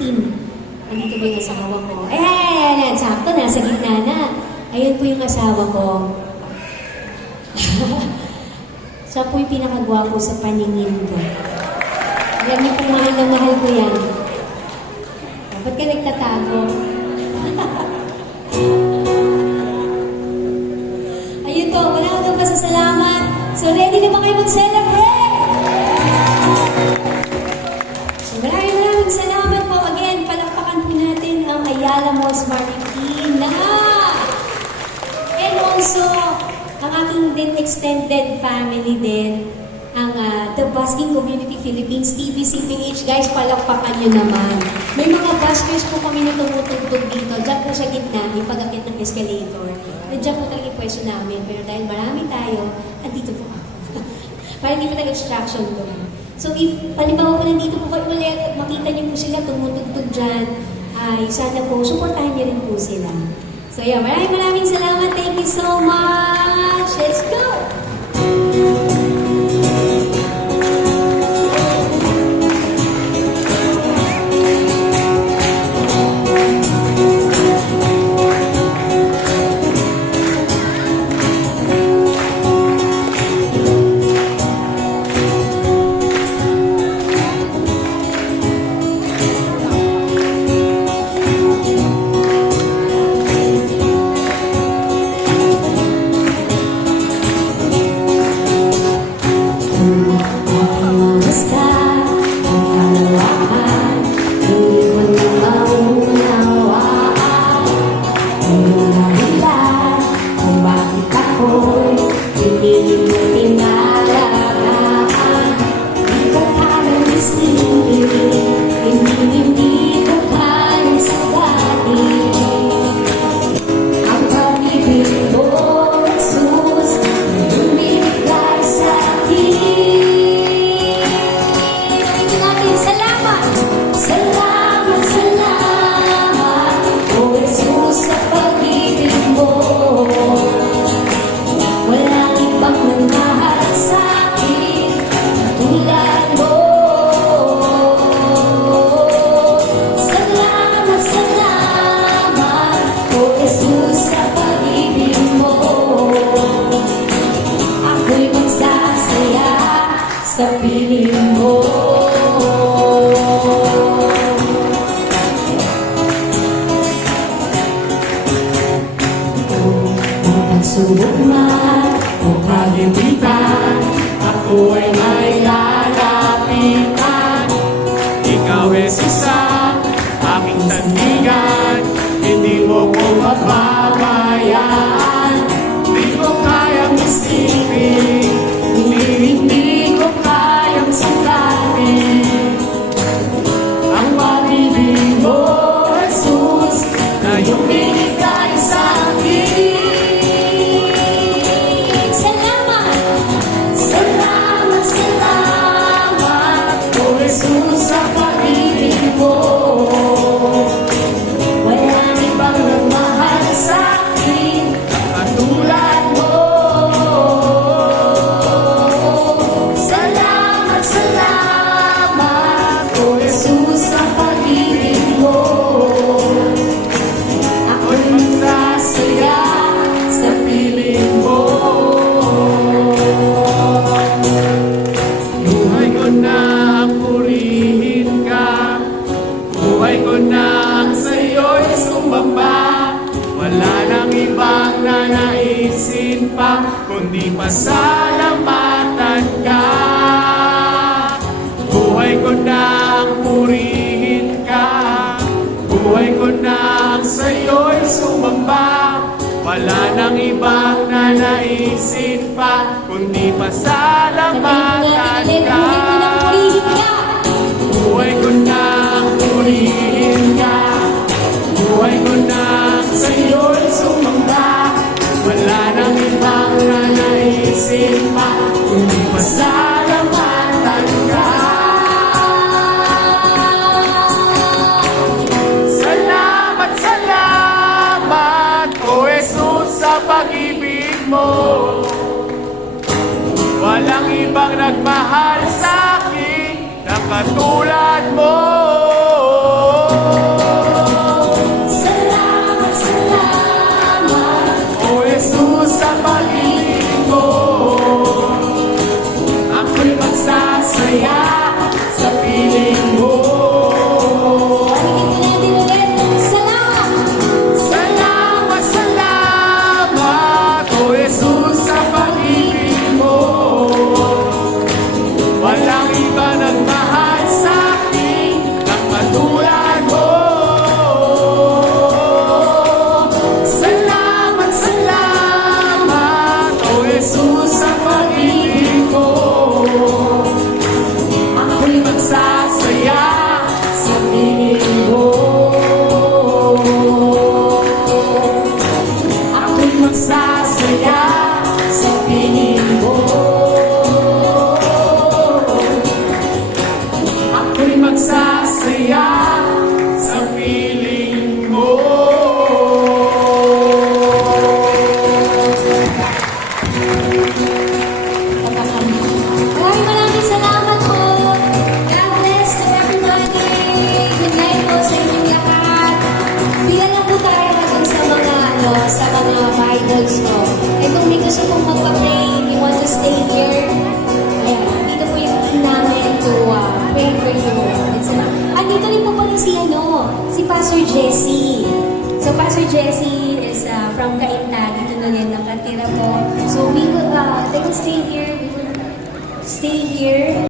team. Nandito po yung asawa ko. Ayan, sakto, nasa gitna na. Ayun po yung asawa ko. Siya po yung pinakagwapo sa paningin ko. Alam niyo po, mahal na mahal ko yan. Ba't ka nagtatago? Ayun po, wala akong pasasalamat. So, ready na ba kayo mag-celebrate? So, maraming salamat po. Again, palakpakan po natin ang Ayala Malls Marketing na and also, ang aking din extended family din, ang The Busking Community Philippines, TBCPH. Guys, palakpakan nyo naman. May mga buskers po kami na tumutugtog dito. Diyan po sa gitna, yung pag-akit ng escalator. Nandiyan po talaga yung pwesto namin. Pero dahil marami tayo, andito po ako. Para hindi po tayo distraction doon. So, if halimbawa po nandito po kayo ulit at makita niyo po sila tumutugtog dyan, ay sana po, supportahan niyo rin po sila. So, yeah, maraming salamat. Thank you so much. Let's go! Sa piling mo. Kung pagsubok man o kalimitan, ako ay may lalapitan. Ikaw ay isa, aking sandigan, hindi mo ko mapabayaan. Di ko kayang isipin, hindi ko kayang sungkatin ang pag-ibig mo, Jesus, na iyong binigay sa akin. Salamat! Salamat, salamat, O Jesus, sa pag-ibig mo. Walang ibang nagmahal sa akin katulad mo. Salamat, salamat, O Jesus, sa pag-ibig mo. Ako'y magsasaya sa piling mo. Buhay ko nang purihin ka, buhay ko nang sa'yo'y sumamba. Wala nang ibang nanaisin pa, kundi pasalamatan ka. Buhay ko nang purihin ka, buhay ko nang sa'yo'y sumamba. Wala nang ibang nanaisin pa, kundi pasalamatan ka. Buhay ko nang purihin ka, buhay ko nang sa'yo'y sumamba. Wala nang ibang nanaisin pa, kundi pasalamatan ka. Salamat, salamat, O Jesus, sa pag-ibig mo. Walang ibang nagmahal sa akin na katulad mo. mga idols ko. Eh kung may gusto pong magpa-pray, if you want to stay here, ayan, dito po yung team namin to pray for you. Dito rin po pala si Pastor Jesse. So Pastor Jesse is from Cainta, dito na rin nakatira po. So we will, they will stay here, we will stay here.